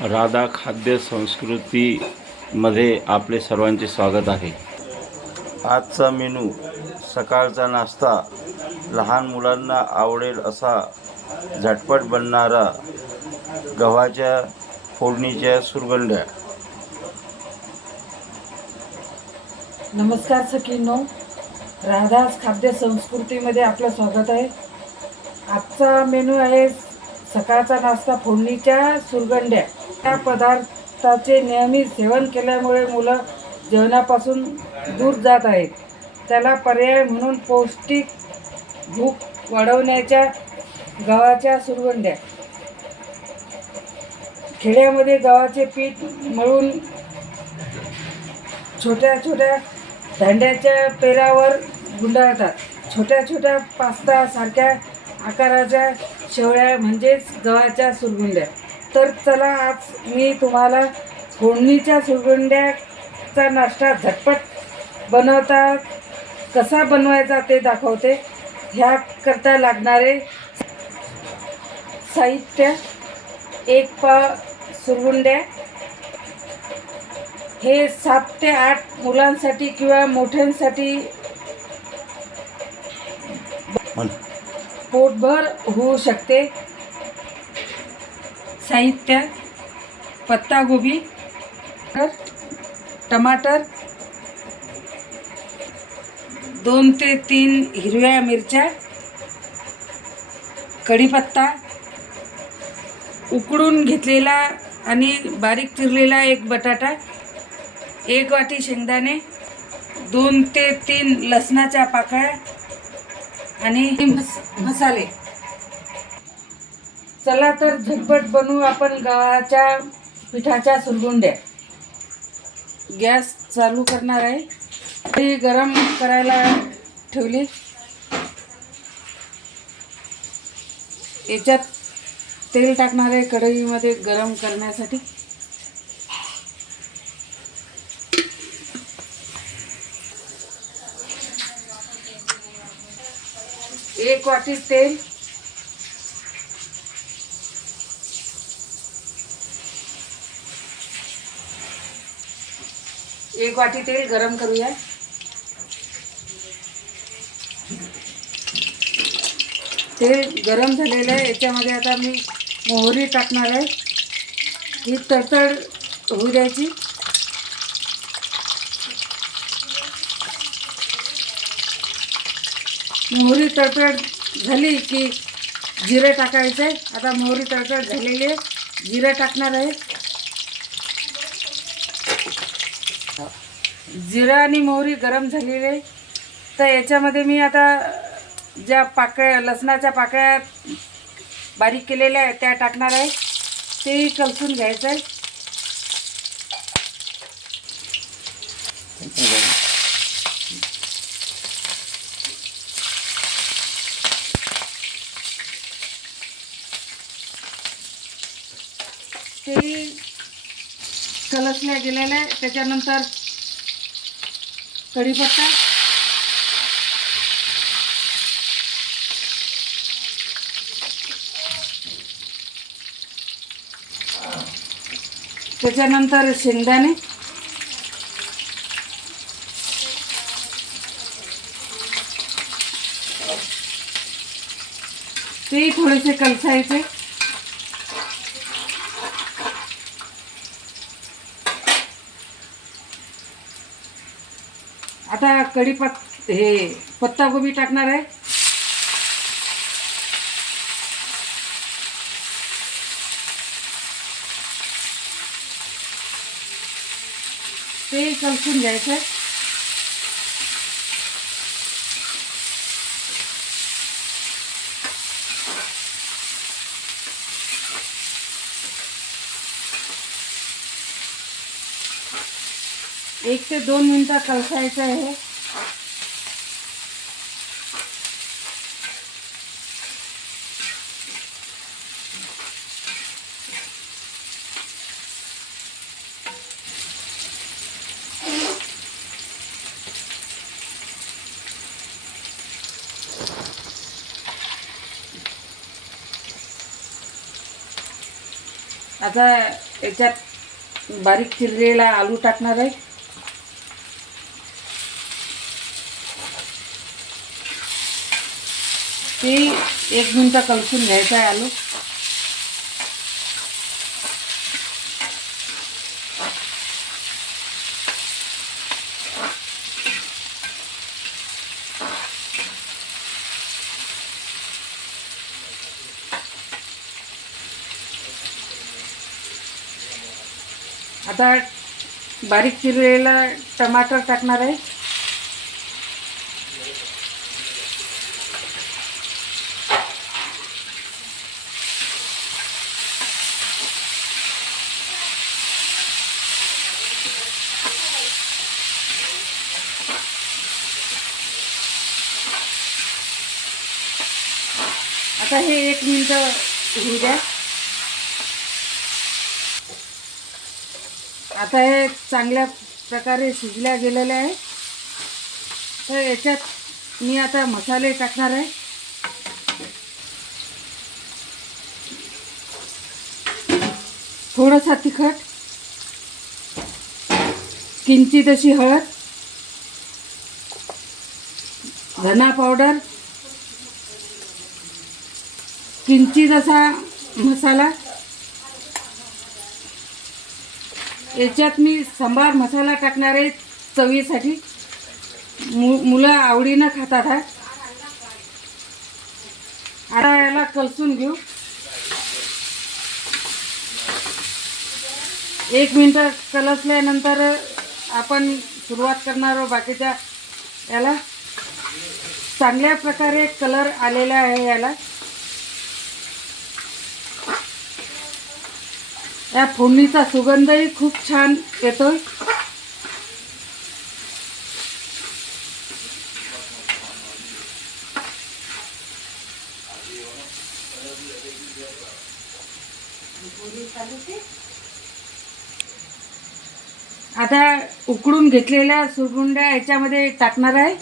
राधा खाद्य संस्कृतीमध्ये आपले सर्वांचे स्वागत आहे. आजचा मेनू सकाळचा नाश्ता लहान मुलांना आवडेल असा झटपट बनणारा गव्हाच्या फोडणीच्या सुरगंड्या. नमस्कार सखींनो राधास खाद्य संस्कृतीमध्ये आपलं स्वागत आहे. आजचा मेनू आहे सकाळचा नाश्ता फोडणीच्या सुरगंड्या. त्या पदार्थाचे नियमित सेवन केल्यामुळे मुलं जेवणापासून दूर जात आहेत. त्याला पर्याय म्हणून पौष्टिक भूक वाढवण्याच्या गव्हाच्या सुरगंड्या खेड्यामध्ये गव्हाचे पीठ मळून छोट्या छोट्या दांड्याच्या पेरावर गुंडाळतात. छोट्या छोट्या पास्तासारख्या आकाराच्या शेवळ्या म्हणजेच गव्हाच्या सुरगुंड्या तर चला आज मी तुम्हाला फोडणीच्या सुरगुंड्याचा नाश्ता झटपट बनवता कसा बनवायचा ते दाखवते. ह्याकरता लागणारे साहित्य एक पा सुरगुंड्या. हे सात ते आठ मुलांसाठी किंवा मोठ्यांसाठी पोटभर होऊ शकते. साहित्य पत्तागोबी टमाटर दोन ते तीन हिरव्या मिरच्या कढीपत्ता उकडून घेतलेला आणि बारीक चिरलेला एक बटाटा एक वाटी शेंगदाणे दोन ते तीन लसणाच्या पाकळ्या आणि मस मसाले. चला तर झटपट बनवू आपण गव्हाच्या पिठाच्या सुरगुंड्या. गॅस चालू करणार आहे. ती गरम करायला ठेवली. याच्यात तेल टाकणार आहे कढईमध्ये गरम करण्यासाठी. एक वाटी तेल. एक वाटी तेल गरम करूया. तेल गरम झालेलं आहे. याच्यामध्ये आता मी मोहरी टाकणार आहे. ही तडतड होऊ द्यायची. मोहरी तडतड झाली की जिरे टाकायचं आहे आता मोहरी तडतड झालेली आहे. जिरे टाकणार आहे. जिरं आणि मोहरी गरम झालेली. आहे तर याच्यामध्ये मी आता ज्या पाकळ्या लसणाच्या पाकळ्या बारीक केलेल्या आहेत त्या टाकणार आहे. तेही कलसून घ्यायचं आहे. तेही कलसल्या गेलेलं आहे त्याच्यानंतर कढीपत्ता. त्याच्यानंतर शेंगदाणे. ते थोडेसे कलसायचे. आता कढीपत हे पत्तागोबी टाकणार आहे. ते कलसून घ्यायचं एक ते दोन मिनटा कलसायचं आहे. आता याच्यात बारीक चिरलेला आलू टाकणार आहे. ते एक मिनटं कलसून घ्यायचं आहे आलू. आता बारीक चिरलेला टमाटर टाकणार आहे. आता हे एक मिनटं होऊ द्या. आता हे चांगल्या प्रकारे शिजल्या गेलेले आहे तर याच्यात मी आता मसाले टाकणार आहे. थोडासा तिखट किंचित अशी हळद धना पावडर किंचित असा मसाला. याच्यात मी सांबार मसाला टाकणार आहे चवीसाठी. मु मुलं आवडीनं खातात हा. आता याला कलसून घेऊ. एक मिनटं कलसल्यानंतर आपण सुरुवात करणार आहोत बाकीच्या याला. चांगल्या प्रकारे कलर आलेला आहे याला. या फोडणीचा सुगंधही खूप छान येतो. आता उकडून घेतलेल्या सुरगुंड्या याच्यामध्ये टाकणार आहे.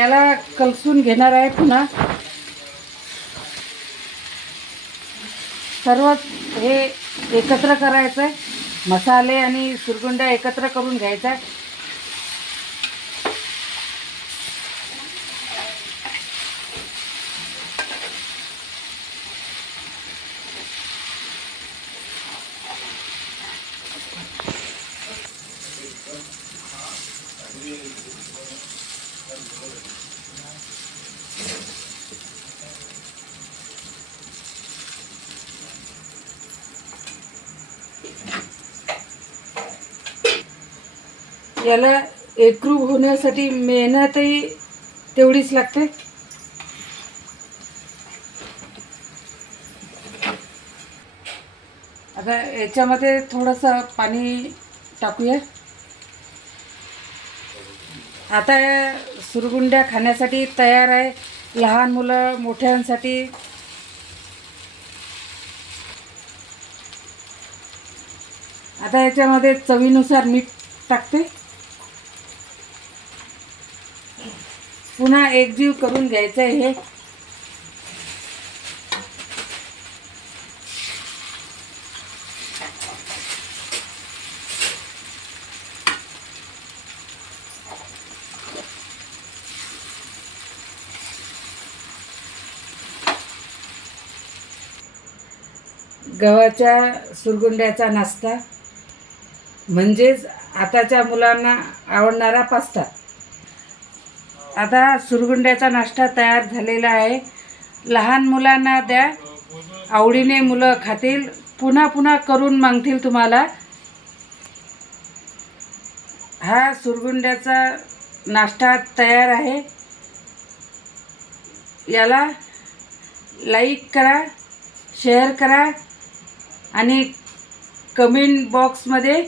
याला कलसून घेणार आहे पुन्हा. सर्व हे एकत्र करायचं आहे मसाले आणि सुरगुंड्या एकत्र करून घ्यायचा आहे याला एकरूप होण्यासाठी मेहनतही तेवढीच लागते. आता याच्यामध्ये थोडंसं पाणी टाकूया. आता या सुरगुंड्या खाण्यासाठी तयार आहे. लहान मुलं मोठ्यांसाठी. आता याच्यामध्ये चवीनुसार मीठ टाकते. पुन्हा एकजीव करून घ्यायचं आहे हे. गव्हाच्या सुरगुंड्याचा नाश्ता म्हणजेच आताच्या मुलांना आवडणारा पास्ता. आता सुरगुंड्याचा नाश्ता तयार झालेला आहे. लहान मुलांना द्या. आवडीने मुलं खातील. पुन्हा पुन्हा करून मागतील तुम्हाला. हा सुरगुंड्याचा नाश्ता तयार आहे. याला लाईक करा शेअर करा आणि कमेंट बॉक्समध्ये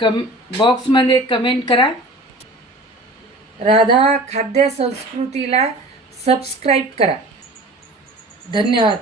कम बॉक्समध्ये कमेंट करा. राधा खाद्य संस्कृतीला सबस्क्राईब करा. धन्यवाद.